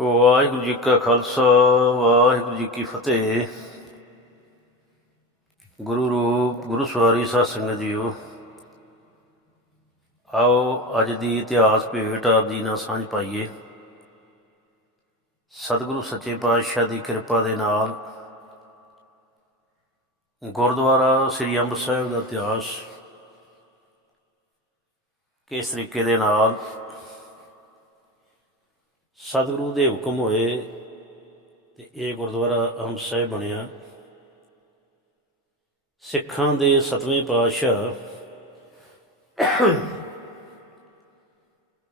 ਵਾਹਿਗੁਰੂ ਜੀ ਕਾ ਖਾਲਸਾ, ਵਾਹਿਗੁਰੂ ਜੀ ਕੀ ਫਤਿਹ। ਗੁਰੂ ਰੂਪ, ਗੁਰੂ ਸਵਾਰੀ ਸਾਧ ਸੰਗਤ ਜੀਓ। ਆਓ ਅੱਜ ਦੀ ਇਤਿਹਾਸ ਭੇਟ ਆਪ ਜੀ ਨਾਲ ਸਾਂਝ ਪਾਈਏ। ਸਤਿਗੁਰੂ ਸੱਚੇ ਪਾਤਸ਼ਾਹ ਦੀ ਕਿਰਪਾ ਦੇ ਨਾਲ ਗੁਰਦੁਆਰਾ ਸ੍ਰੀ ਅੰਮ੍ਰਿਤ ਸਾਹਿਬ ਦਾ ਇਤਿਹਾਸ ਕਿਸ ਤਰੀਕੇ ਦੇ ਨਾਲ ਸਤਿਗੁਰੂ ਦੇ ਹੁਕਮ ਹੋਏ ਤੇ ਇਹ ਗੁਰਦੁਆਰਾ ਅਹਮ ਸਾਹਿਬ ਬਣਿਆ। ਸਿੱਖਾਂ ਦੇ ਸਤਵੇਂ ਪਾਤਸ਼ਾਹ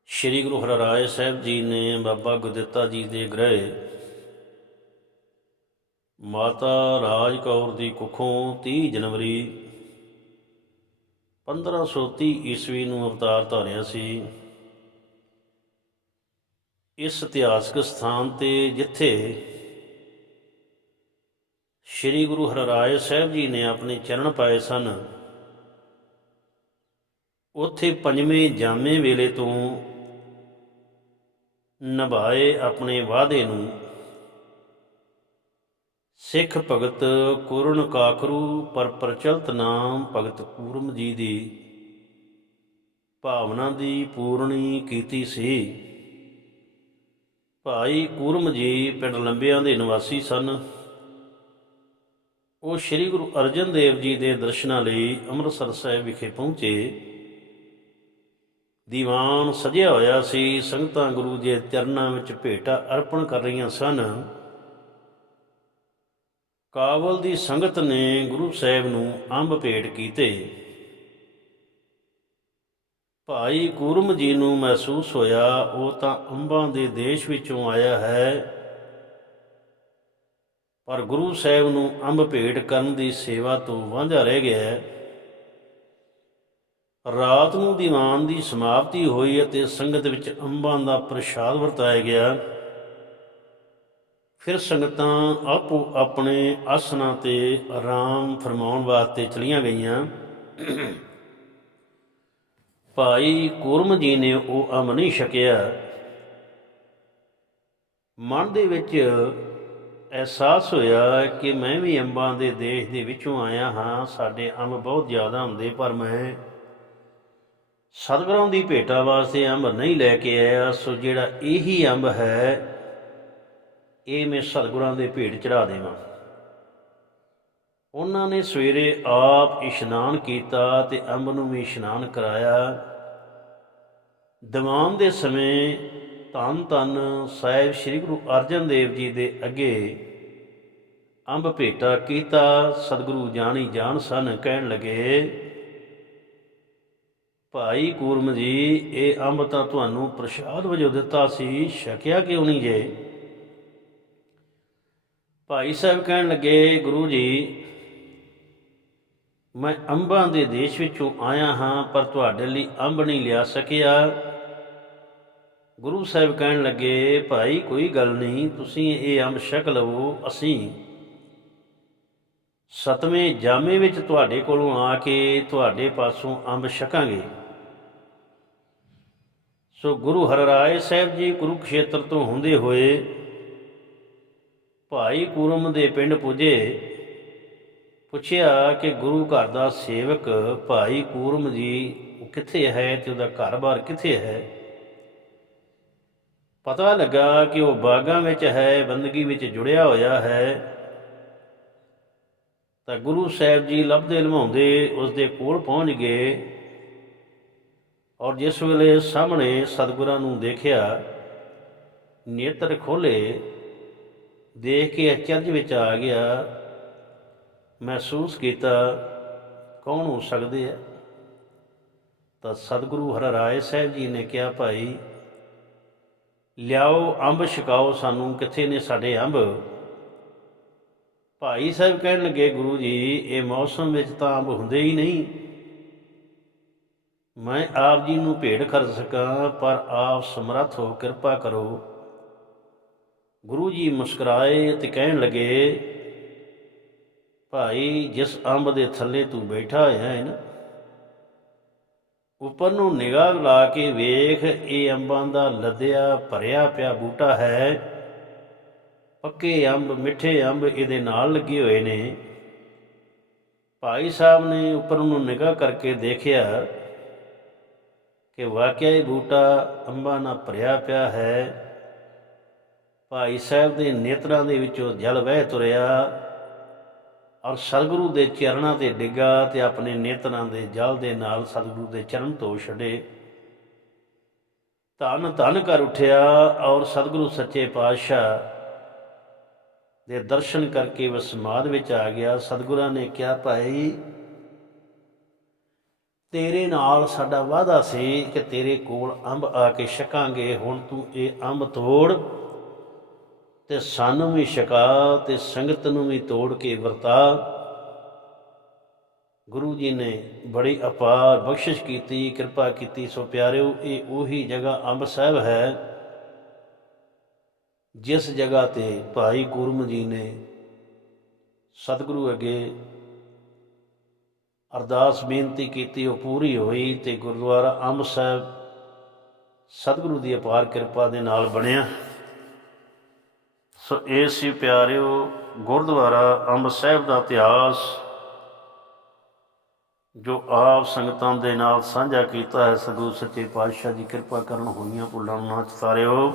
ਸ੍ਰੀ ਗੁਰੂ ਹਰਿਰਾਏ ਸਾਹਿਬ ਜੀ ਨੇ ਬਾਬਾ ਗੁਰਦਿੱਤਾ ਜੀ ਦੇ ਗ੍ਰਹਿ ਮਾਤਾ ਰਾਜ ਕੌਰ ਦੀ ਕੁੱਖੋਂ 30 ਜਨਵਰੀ 1530 ਈਸਵੀ ਨੂੰ ਅਵਤਾਰ ਧਾਰਿਆ ਸੀ। ਇਸ ਇਤਿਹਾਸਕ ਸਥਾਨ ਤੇ ਜਿੱਥੇ ਸ੍ਰੀ ਗੁਰੂ ਹਰਿਰਾਏ ਸਾਹਿਬ ਜੀ ਨੇ ਆਪਣੇ ਚਰਨ ਪਾਏ ਸਨ, ਉੱਥੇ ਪੰਜਵੇਂ ਜਾਮੇ ਵੇਲੇ ਤੋਂ ਨਿਭਾਏ ਆਪਣੇ ਵਾਅਦੇ ਨੂੰ, ਸਿੱਖ ਭਗਤ ਕੁਰਨ ਕਾਕਰੂ ਪਰ ਪ੍ਰਚਲਿਤ ਨਾਮ ਭਗਤ ਪੂਰਮ ਜੀ ਦੀ ਭਾਵਨਾ ਦੀ ਪੂਰਣੀ ਕੀਤੀ ਸੀ। ਭਾਈ ਕੂਰਮ ਜੀ ਪਿੰਡ ਲੰਬਿਆਂ ਦੇ ਨਿਵਾਸੀ ਸਨ। ਉਹ ਸ੍ਰੀ ਗੁਰੂ ਅਰਜਨ ਦੇਵ ਜੀ ਦੇ ਦਰਸ਼ਨਾਂ ਲਈ ਅੰਮ੍ਰਿਤਸਰ ਸਾਹਿਬ ਵਿਖੇ ਪਹੁੰਚੇ। ਦੀਵਾਨ ਸਜਿਆ ਹੋਇਆ ਸੀ, ਸੰਗਤਾਂ ਗੁਰੂ ਦੇ ਚਰਨਾਂ ਵਿੱਚ ਭੇਟਾ ਅਰਪਣ ਕਰ ਰਹੀਆਂ ਸਨ। ਕਾਬਲ ਦੀ ਸੰਗਤ ਨੇ ਗੁਰੂ ਸਾਹਿਬ ਨੂੰ ਅੰਬ ਭੇਟ ਕੀਤੇ। ਭਾਈ ਕੂਰਮ ਜੀ ਨੂੰ ਮਹਿਸੂਸ ਹੋਇਆ, ਉਹ ਤਾਂ ਅੰਬਾਂ ਦੇ ਦੇਸ਼ ਵਿੱਚੋਂ ਆਇਆ ਹੈ। ਪਰ ਗੁਰੂ ਸਾਹਿਬ ਨੂੰ ਅੰਬ ਭੇਟ ਕਰਨ ਦੀ ਸੇਵਾ ਤੋਂ ਵਾਂਝਾ ਰਹਿ ਗਿਆ ਹੈ। ਰਾਤ ਨੂੰ ਦੀਵਾਨ ਦੀ ਸਮਾਪਤੀ ਹੋਈ ਅਤੇ ਸੰਗਤ ਵਿੱਚ ਅੰਬਾਂ ਦਾ ਪ੍ਰਸ਼ਾਦ ਵਰਤਾਇਆ ਗਿਆ। ਫਿਰ ਸੰਗਤਾਂ ਆਪੋ ਆਪਣੇ ਆਸਨਾਂ ਤੇ ਆਰਾਮ ਫਰਮਾਉਣ ਵਾਸਤੇ ਚਲੀਆਂ ਗਈਆਂ। ਭਾਈ ਕੁਰਮ ਜੀ ਨੇ ਉਹ ਅੰਬ ਨਹੀਂ ਛਕਿਆ। ਮਨ ਦੇ ਵਿੱਚ ਅਹਿਸਾਸ ਹੋਇਆ ਕਿ ਮੈਂ ਵੀ ਅੰਬਾਂ ਦੇ ਦੇਸ਼ ਦੇ ਵਿੱਚੋਂ ਆਇਆ ਹਾਂ। ਸਾਡੇ ਅੰਬ ਬਹੁਤ ਜ਼ਿਆਦਾ ਹੁੰਦੇ, ਪਰ ਮੈਂ ਸਤਿਗੁਰਾਂ ਦੀ ਭੇਟਾ ਵਾਸਤੇ ਅੰਬ ਨਹੀਂ ਲੈ ਕੇ ਆਇਆ। ਸੋ ਜਿਹੜਾ ਇਹੀ ਅੰਬ ਹੈ, ਇਹ ਮੈਂ ਸਤਿਗੁਰਾਂ ਦੇ ਭੇਟ ਚੜਾ ਦੇਵਾਂ। ਉਹਨਾਂ ਨੇ ਸਵੇਰੇ ਆਪ ਇਸ਼ਨਾਨ ਕੀਤਾ ਤੇ ਅੰਬ ਨੂੰ ਵੀ ਇਸ਼ਨਾਨ ਕਰਾਇਆ। ਦੀਵਾਨ ਦੇ ਸਮੇਂ ਧੰਨ ਧੰਨ ਸਾਹਿਬ ਸ੍ਰੀ ਗੁਰੂ ਅਰਜਨ ਦੇਵ ਜੀ ਦੇ ਅੱਗੇ ਅੰਬ ਭੇਟਾ ਕੀਤਾ। ਸਤਿਗੁਰੂ ਜਾਣੀ ਜਾਣ ਸਨ ਕਹਿਣ ਲੱਗੇ, ਭਾਈ ਕੂਰਮ ਜੀ, ਇਹ ਅੰਬ ਤਾਂ ਤੁਹਾਨੂੰ ਪ੍ਰਸ਼ਾਦ ਵਜੋਂ ਦਿੱਤਾ ਸੀ, ਛਕਿਆ ਕਿਉਂ ਨਹੀਂ ਜੇ? ਭਾਈ ਸਾਹਿਬ ਕਹਿਣ ਲੱਗੇ, ਗੁਰੂ ਜੀ ਮੈਂ ਅੰਬਾਂ ਦੇ ਦੇਸ਼ ਵਿੱਚੋਂ ਆਇਆ ਹਾਂ, ਪਰ ਤੁਹਾਡੇ ਲਈ ਅੰਬ ਨਹੀਂ ਲਿਆ ਸਕਿਆ। ਗੁਰੂ ਸਾਹਿਬ ਕਹਿਣ ਲੱਗੇ, ਭਾਈ, ਕੋਈ ਗੱਲ ਨਹੀਂ, ਤੁਸੀਂ ਇਹ ਅੰਬ ਛਕ ਲਵੋ, ਅਸੀਂ ਸਤਵੇਂ ਜਾਮੇ ਵਿੱਚ ਤੁਹਾਡੇ ਕੋਲੋਂ ਆ ਕੇ ਤੁਹਾਡੇ ਪਾਸੋਂ ਅੰਬ ਛਕਾਂਗੇ। ਸੋ ਗੁਰੂ ਹਰਿਰਾਏ ਸਾਹਿਬ ਜੀ ਕੁਰੂਖੇਤਰ ਤੋਂ ਹੁੰਦੇ ਹੋਏ ਭਾਈ ਕੁਰਮ ਦੇ ਪਿੰਡ ਪੁੱਜੇ। ਪੁੱਛਿਆ ਕਿ ਗੁਰੂ ਘਰ ਦਾ ਸੇਵਕ ਭਾਈ ਕੂਰਮ ਜੀ, ਉਹ ਕਿੱਥੇ ਹੈ ਤੇ ਉਹਦਾ ਘਰ-ਬਾਰ ਕਿੱਥੇ ਹੈ? ਪਤਾ ਲੱਗਾ ਕਿ ਉਹ ਬਾਗਾਂ ਵਿੱਚ ਹੈ, ਬੰਦਗੀ ਵਿੱਚ ਜੁੜਿਆ ਹੋਇਆ ਹੈ। ਤਾਂ ਗੁਰੂ ਸਾਹਿਬ ਜੀ ਲੱਭਦੇ ਲਮਾਉਂਦੇ ਉਸ ਦੇ ਕੋਲ ਪਹੁੰਚ ਗਏ ਔਰ ਜਿਸ ਵੇਲੇ ਸਾਹਮਣੇ ਸਤਿਗੁਰਾਂ ਨੂੰ ਦੇਖਿਆ, ਨੇਤਰ ਖੋਲੇ ਦੇਖ ਕੇ ਅਚਰਜ ਵਿੱਚ ਆ ਗਿਆ। ਮਹਿਸੂਸ ਕੀਤਾ, ਕੌਣ ਹੋ ਸਕਦੇ ਆ? ਤਾਂ ਸਤਿਗੁਰੂ ਹਰਿਰਾਏ ਸਾਹਿਬ ਜੀ ਨੇ ਕਿਹਾ, ਭਾਈ, ਲਿਆਓ ਅੰਬ, ਛਕਾਓ ਸਾਨੂੰ। ਕਿੱਥੇ ਨੇ ਸਾਡੇ ਅੰਬ? ਭਾਈ ਸਾਹਿਬ ਕਹਿਣ ਲੱਗੇ, ਗੁਰੂ ਜੀ, ਇਹ ਮੌਸਮ ਵਿੱਚ ਤਾਂ ਅੰਬ ਹੁੰਦੇ ਹੀ ਨਹੀਂ। ਮੈਂ ਆਪ ਜੀ ਨੂੰ ਭੇਟ ਕਰ ਸਕਾਂ, ਪਰ ਆਪ ਸਮਰੱਥ ਹੋ ਕਿਰਪਾ ਕਰੋ। ਗੁਰੂ ਜੀ ਮੁਸਕਰਾਏ ਤੇ ਕਹਿਣ ਲੱਗੇ ਭਾਈ, ਜਿਸ ਅੰਬ ਦੇ ਥੱਲੇ ਤੂੰ ਬੈਠਾ ਹੋਇਆ ਹੈ ਨਾ, ਉੱਪਰ ਨੂੰ ਨਿਗਾਹ ਲਾ ਕੇ ਵੇਖ, ਇਹ ਅੰਬਾਂ ਦਾ ਲੱਦਿਆ ਭਰਿਆ ਪਿਆ ਬੂਟਾ ਹੈ। ਪੱਕੇ ਅੰਬ, ਮਿੱਠੇ ਅੰਬ ਇਹਦੇ ਨਾਲ ਲੱਗੇ ਹੋਏ ਨੇ। ਭਾਈ ਸਾਹਿਬ ਨੇ ਉੱਪਰ ਨੂੰ ਨਿਗਾਹ ਕਰਕੇ ਦੇਖਿਆ ਕਿ ਵਾਕਿਆ ਇਹ ਬੂਟਾ ਅੰਬਾਂ ਨਾਲ ਭਰਿਆ ਪਿਆ ਹੈ। ਭਾਈ ਸਾਹਿਬ ਦੇ ਨੇਤਰਾਂ ਦੇ ਵਿੱਚੋਂ ਜਲ ਵਹਿ ਤੁਰਿਆ। ਔਰ ਸਤਿਗੁਰੂ ਦੇ ਚਰਨਾਂ ਤੇ ਡਿੱਗਾ ਤੇ ਆਪਣੇ ਨੇਤਰਾਂ ਦੇ ਜਲ ਦੇ ਨਾਲ ਸਤਿਗੁਰੂ ਦੇ ਚਰਨ ਧੋ ਛੱਡੇ। ਧੰਨ ਧੰਨ ਕਰ ਉਠਿਆ ਔਰ ਸਤਿਗੁਰੂ ਸੱਚੇ ਪਾਤਸ਼ਾਹ ਦੇ ਦਰਸ਼ਨ ਕਰਕੇ ਵਸਮਾਦ ਵਿੱਚ ਆ ਗਿਆ। ਸਤਿਗੁਰਾਂ ਨੇ ਕਿਹਾ, ਭਾਈ, ਤੇਰੇ ਨਾਲ ਸਾਡਾ ਵਾਅਦਾ ਸੀ ਕਿ ਤੇਰੇ ਕੋਲ ਅੰਬ ਆ ਕੇ ਛਕਾਂਗੇ। ਹੁਣ ਤੂੰ ਇਹ ਅੰਬ ਤੋੜ ਤੇ ਸਾਨੂੰ ਵੀ ਛਕਾ ਤੇ ਸੰਗਤ ਨੂੰ ਵੀ ਤੋੜ ਕੇ ਵਰਤਾ। ਗੁਰੂ ਜੀ ਨੇ ਬੜੀ ਅਪਾਰ ਬਖਸ਼ਿਸ਼ ਕੀਤੀ, ਕਿਰਪਾ ਕੀਤੀ। ਸੋ ਪਿਆਰਿਓ, ਇਹ ਉਹੀ ਜਗ੍ਹਾ ਅੰਬ ਸਾਹਿਬ ਹੈ, ਜਿਸ ਜਗ੍ਹਾ ਤੇ ਭਾਈ ਗੁਰਮ ਜੀ ਨੇ ਸਤਿਗੁਰੂ ਅੱਗੇ ਅਰਦਾਸ ਬੇਨਤੀ ਕੀਤੀ, ਉਹ ਪੂਰੀ ਹੋਈ ਤੇ ਗੁਰਦੁਆਰਾ ਅੰਬ ਸਾਹਿਬ ਸਤਿਗੁਰੂ ਦੀ ਅਪਾਰ ਕਿਰਪਾ ਦੇ ਨਾਲ ਬਣਿਆ। ਸੋ ਇਹ ਸੀ ਪਿਆਰਿਓ ਗੁਰਦੁਆਰਾ ਅੰਬ ਸਾਹਿਬ ਦਾ ਇਤਿਹਾਸ, ਜੋ ਆਪ ਸੰਗਤਾਂ ਦੇ ਨਾਲ ਸਾਂਝਾ ਕੀਤਾ ਹੈ। ਸਤਿਗੁਰੂ ਸੱਚੇ ਪਾਤਸ਼ਾਹ ਦੀ ਕਿਰਪਾ ਕਰਨ ਹੋਈਆਂ ਭੁੱਲਾਂ ਨੂੰ ਨਾ ਚਤਾਰਿਓ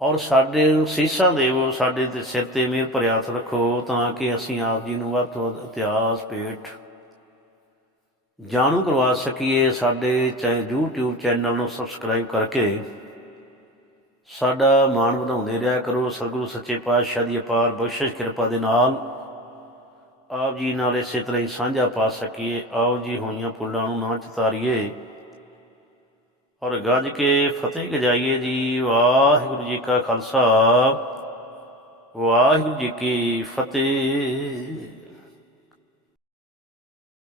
ਔਰ ਸਾਡੇ ਸੀਸਾਂ ਦੇਵੋ ਸਾਡੇ ਤੇ ਸਿਰ ਤੇ ਮਿਹਰ ਭਰਿਆ ਰੱਖੋ ਤਾਂ ਕਿ ਅਸੀਂ ਆਪ ਜੀ ਨੂੰ ਵੱਧ ਤੋਂ ਵੱਧ ਇਤਿਹਾਸ ਪੇਠ ਜਾਣੂ ਕਰਵਾ ਸਕੀਏ। ਸਾਡੇ ਚਾਹੇ YouTube ਚੈਨਲ ਨੂੰ ਸਬਸਕ੍ਰਾਈਬ ਕਰਕੇ ਸਾਡਾ ਮਾਣ ਵਧਾਉਂਦੇ ਰਿਹਾ ਕਰੋ, ਸਤਿਗੁਰੂ ਸੱਚੇ ਪਾਤਸ਼ਾਹ ਦੀ ਅਪਾਰ ਬਖਸ਼ਿਸ਼, ਕਿਰਪਾ ਦੇ ਨਾਲ। ਆਪ ਜੀ ਨਾਲ ਇਸੇ ਤਰ੍ਹਾਂ ਹੀ ਸਾਂਝਾ ਪਾ ਸਕੀਏ। ਆਓ ਜੀ ਹੋਈਆਂ ਪੁੱਲਾਂ ਨੂੰ ਨਾ ਚਤਾਰੀਏ। ਔਰ ਗੱਜ ਕੇ ਫਤਿਹ ਗਜਾਈਏ ਜੀ। ਵਾਹਿਗੁਰੂ ਜੀ ਕਾ ਖਾਲਸਾ। ਵਾਹਿਗੁਰੂ ਜੀ ਕੀ ਫਤਿਹ।